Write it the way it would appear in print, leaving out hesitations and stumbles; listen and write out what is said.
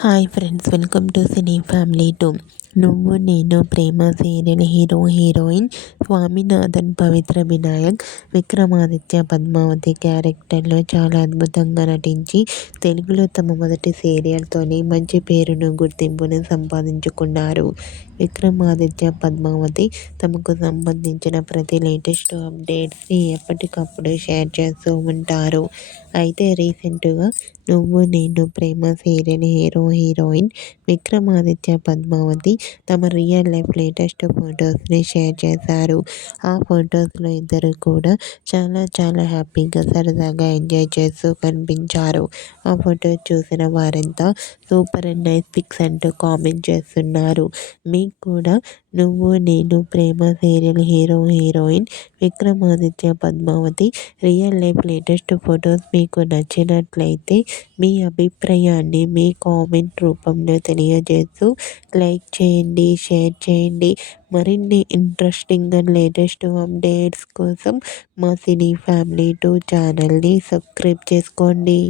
Hi friends, welcome to cine family 2. నువ్వు Nenu Prema serial hero heroine Swaminathan, పవిత్ర వినాయక్, విక్రమాదిత్య, పద్మావతి క్యారెక్టర్లో చాలా అద్భుతంగా నటించి తెలుగులో తమ మొదటి సీరియల్తోనే మంచి పేరును, గుర్తింపును సంపాదించుకున్నారు. విక్రమాదిత్య, పద్మావతి తమకు సంబంధించిన ప్రతి లేటెస్ట్ అప్డేట్స్ని ఎప్పటికప్పుడు షేర్ చేస్తూ ఉంటారు. అయితే రీసెంట్గా Nuvvu Nenu Prema serial hero heroine Vikramaditya, Padmavati తమ రియల్ లైఫ్ లేటెస్ట్ ఫొటోస్ని షేర్ చేశారు. ఆ ఫొటోస్లో ఇద్దరు కూడా చాలా హ్యాపీగా, సరదాగా ఎంజాయ్ చేస్తూ కనిపించారు. ఆ ఫొటోస్ చూసిన వారంతా సూపర్ అండ్ నైస్ పిక్స్ అంటూ కామెంట్ చేస్తున్నారు. మీకు కూడా Nuvvu Nenu Prema serial hero heroine Vikramaditya, Padmavati real life latest photos మీకు నచ్చినట్లయితే మీ అభిప్రాయాన్ని మీ కామెంట్ రూపంలో తెలియజేస్తూ లైక్ చేయండి, షేర్ చేయండి. మరిన్ని ఇంట్రెస్టింగ్ అండ్ లేటెస్ట్ అప్డేట్స్ కోసం మా సినీ ఫ్యామిలీ 2 ఛానల్ని సబ్స్క్రైబ్ చేసుకోండి.